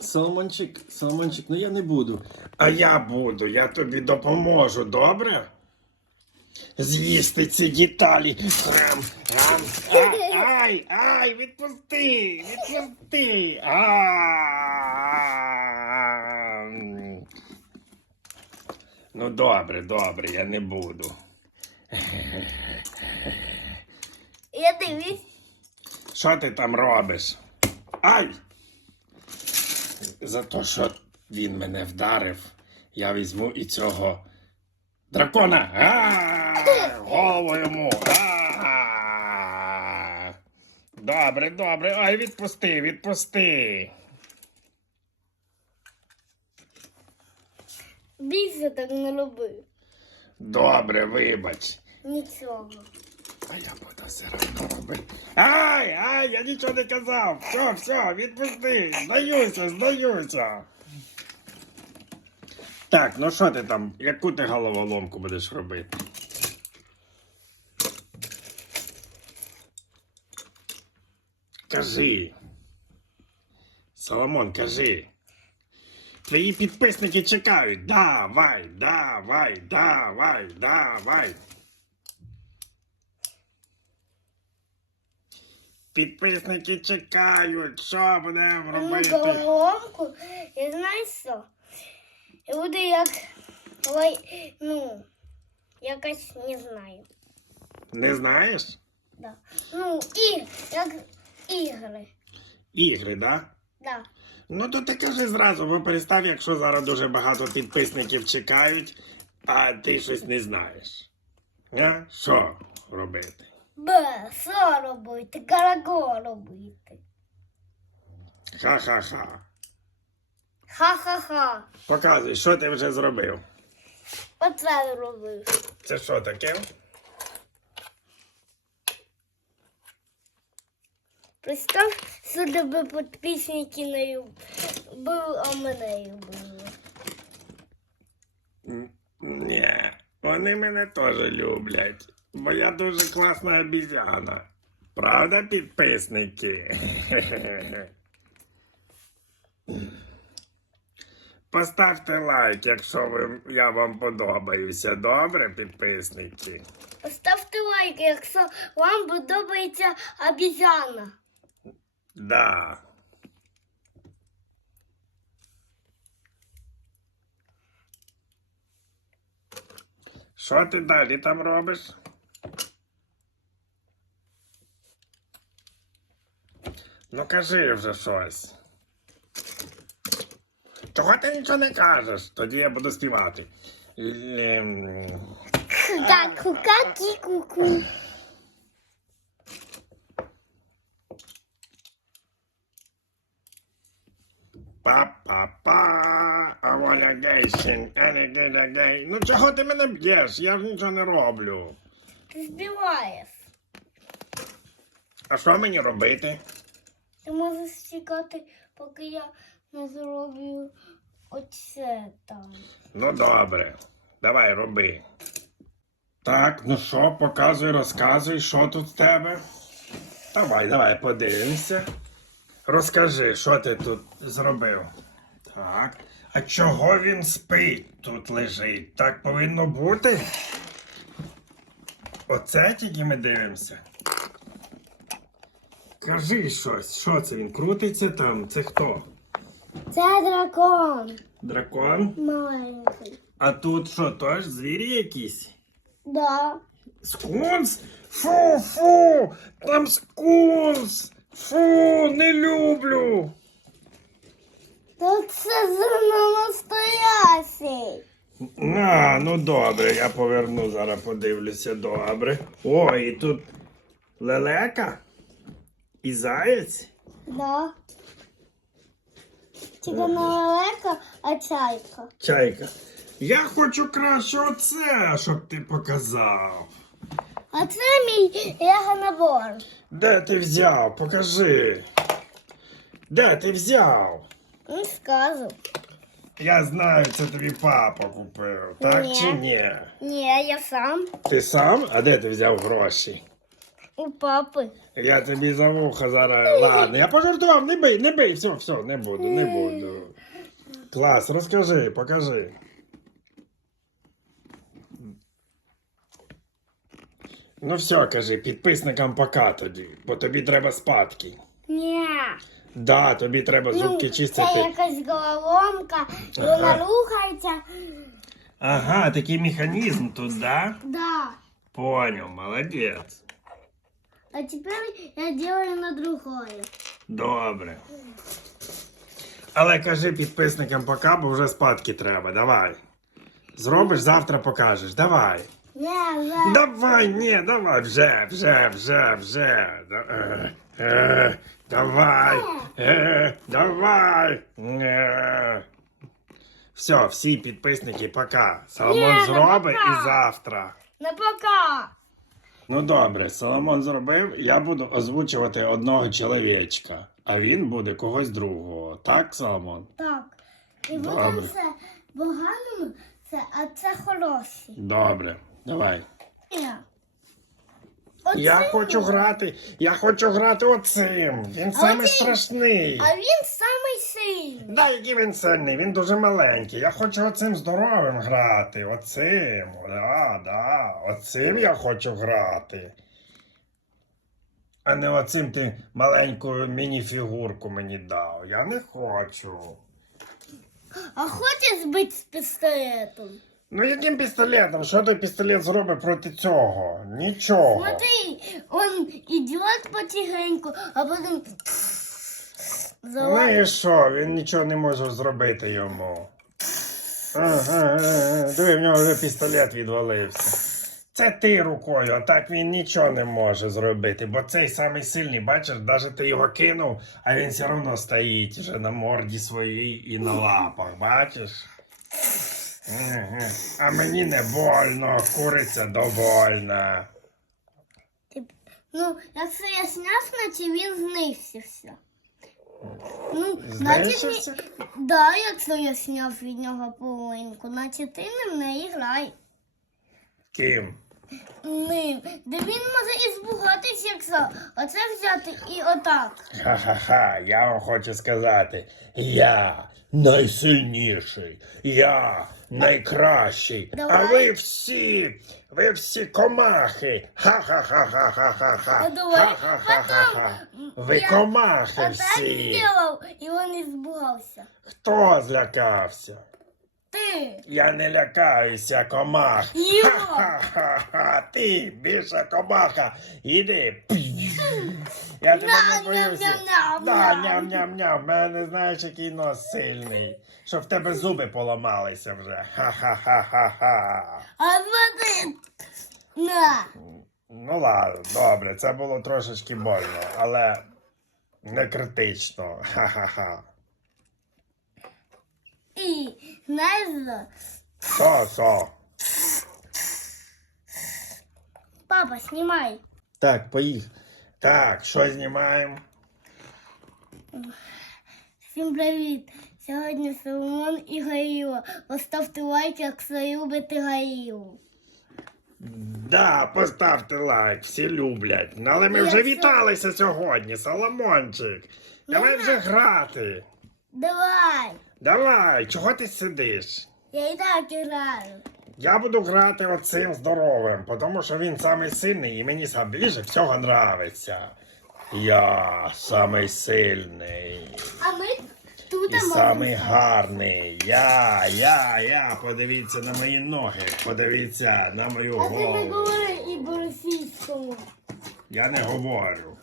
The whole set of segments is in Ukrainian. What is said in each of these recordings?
Соломончик, Соломончик, ну я не буду. А я буду, я тобі допоможу, добре? З'їсти ці деталі. Храм, храм. А, ай, ай, відпусти, відпусти. А. Ну, добре, добре, я не буду. Я дивлюсь. Що ти там робиш? Ай! За те, що він мене вдарив, я візьму і цього дракона. А! Голову йому. А! Добре, добре. Ай, відпусти, відпусти. Більше так не робив. Добре, вибач. Нічого. А я буду все одно робити. Ай, ай, я нічого не казав. Все, все, відпусти. Здаюся, здаюся. Так, ну що ти там, яку ти головоломку будеш робити? Кажи. Соломон, кажи. Твої підписники чекають. Давай, давай, давай, давай. Підписники чекають, що будемо робити. головоломку, я знаю що. І буде як, лай- ну, якась не знаю. Не знаєш? Да. Ну, і, як ігри. Ігри, да? Да. Ну то ти кажи зразу, бо перестав, якщо зараз дуже багато підписників чекають, а ти щось не знаєш. А? Що робити? Б, що робити? Караго робити. Ха-ха-ха. Ха-ха-ха. Показуй, що ти вже зробив. Оце робив. Це що таке? Представ, що тебе підписники не любили, а мене любили. Ні, вони мене теж люблять, бо я дуже класна обізяна. Правда, підписники? Поставте лайк, якщо ви, я вам подобаюся. Добре, підписники? Поставте лайк, якщо вам подобається обізяна. Да. Що ти далі там робиш? Ну кажи вже щось. Чого ти нічого не кажеш? Тоді я буду співати. Ем, Ку-ка, ку-ку. Па-па-па, a gay. Ну чого ти мене б'єш? Я ж нічого не роблю. Ти збиваєш. А що мені робити? Ти можеш чекати, поки я не зроблю оце там. Ну добре, давай роби. Так, ну що, показуй, розказуй, що тут в тебе. Давай, давай, подивимося. Розкажи, що ти тут зробив. Так. А чого він спить тут лежить? Так повинно бути? Оце тільки ми дивимося. Кажи щось, що це він крутиться там? Це хто? Це дракон Дракон? маленький. А тут що, теж звірі якісь? Да. Скунс? Фу, фу! Там скунс! Фу, не люблю! Та це настоящий. А, ну добре, я поверну, зараз подивлюся, добре. О, і тут лелека? І заєць? Да. Тільки не лелека, а чайка. Чайка. Я хочу краще оце, щоб ти показав. А це мій ягонабор. Де ти взяв? Покажи. Де ти взяв? Не скажу. Я знаю, це тобі папа купив, так Ні. чи ні? Ні, я сам. Ти сам? А де ти взяв гроші? У папи. Я тобі за вуха зараз. Ладно, я пожартував, не бий, не бий, все, все, не буду, не буду. Клас, розкажи, покажи. Ну все, кажи, підписникам пока тоді, бо тобі треба спадки. Ні. Да, тобі треба зубки Ну, це якась головоломка, і вона Ага. рухається. Ага, такий механізм тут, да? Да. Понял, молодець. А тепер я делаю на другое. Добре. Але кажи підписникам пока, бо вже спадки треба. Давай. Зробиш, завтра покажеш. Давай. Не, вже. Давай, ні, давай, вже, вже, вже, вже. Да- е, е, Давай. Е, Давай. Е. Все, всі підписники, пока. Соломон Ні, не зробить пока. і завтра. Не пока. Ну добре, Соломон зробив, я буду озвучувати одного чоловічка, а він буде когось другого. Так, Соломон? Так. І буде Добре. це поганому, це, а це хороші. Добре, давай. Ні. Я хочу грати, я хочу грати оцим. Він самий оцим? страшний. А він самий сильний. Да, який він сильний, він дуже маленький. Я хочу оцим здоровим грати. Оцим. Да, да. Оцим я хочу грати. А не оцим ти маленьку міні-фігурку мені дав. Я не хочу. А хочеш бити з пістолетом? Ну яким пістолетом? Що той пістолет зробить проти цього? Нічого. Смотри, он идет потихоньку, а потом Ну і що? Він нічого не може зробити йому. Ага, диви, в нього вже пістолет відвалився. Це ти рукою, а так він нічого не може зробити, бо цей самий сильний, бачиш, навіть ти його кинув, а він все одно стоїть вже на морді своїй і на лапах, бачиш? Ага. А мені не больно, куриця довольна. Ну, якщо я сняв, значить він знився. Ну, значить, Знищився? ні- да, якщо я сняв від нього половинку, значить ти не неї грай. Ким? Ним. Де він може і збугатись, якщо оце взяти і отак. Ха-ха-ха, я вам хочу сказати, я найсильніший, я найкращий, а ви всі, ви всі комахи. Ха-ха-ха-ха-ха-ха-ха. Давай Ха-ха-ха-ха-ха. Ви я комахи Отак всі. зробив, і він збугався. Хто злякався? Ти. Я не лякаюся комах. Йо. Ха-ха-ха, ти більша комаха. Іди. Я тебе не боюся. Ням-ням-ням-ням. Да, ням-ням-ням. В мене знаєш, який нос сильний. Щоб в тебе зуби поламалися вже. Ха-ха-ха-ха-ха. А. На. Ну ладно, добре, це було трошечки больно, але не критично. Ха-ха-ха. І знаєш, що? Що, папа, знімай. Так, поїхали. Так, що знімаємо? Всім привіт! Сьогодні Соломон і Гаїла. Поставте лайк, якщо любите Гаїлу. Да, поставте лайк, всі люблять. Але ми вже віталися сьогодні, Соломончик. Давай Ну, вже грати. Давай! Давай, чого ти сидиш? Я і так граю. Я буду грати оцим здоровим, тому що він самий сильний і мені сам більше всього нравиться. Я самий сильний А ми тут і самий гарний. Я, я, я. Подивіться на мої ноги, подивіться на мою А ти не голову. говори і по-російському. Я не говорю.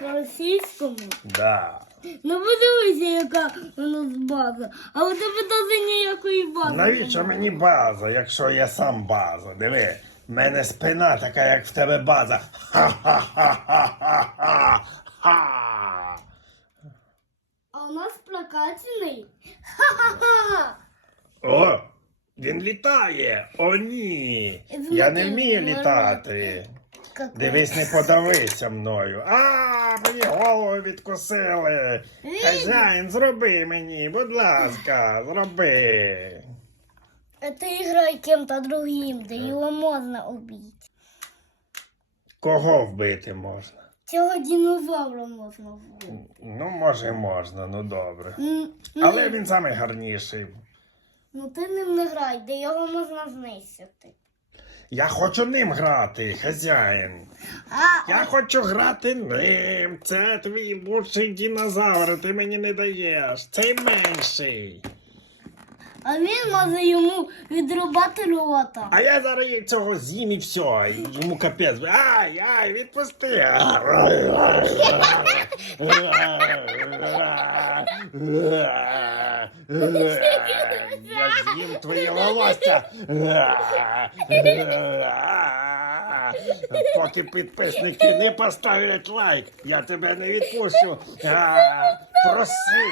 По-російському? Да. Ну подивися, яка у нас база. А у тебе теж ніякої бази. Навіщо мені база, якщо я сам база? Диви, в мене спина така, як в тебе база. Ха-ха-ха-ха-ха-ха. А у нас прокачаний. Ха-ха-ха! О, він літає. О, ні. Я не вмію літати. Какой. Дивись, не подавися мною. А, мені голову відкусили. Хазяїн, зроби мені, будь ласка, зроби. Это играй кем-то другим, да его можно убить. Кого вбити можна? Цього динозавра можна вбити. Ну, може, можна, ну добре. М, Але він найгарніший. Ну ти ним не грай, де його можна знищити. Я хочу ним грати, хазяїн. А, Я хочу грати ним. Це твій бувший динозавр, ти мені не даєш. Цей менший. а він може йому відрубати рота. А я зараз їй цього з'їм і все. і Йому капець. Ай, ай, відпусти. З'їм твоє волосся. Поки підписники не поставлять лайк, я тебе не відпущу. Проси.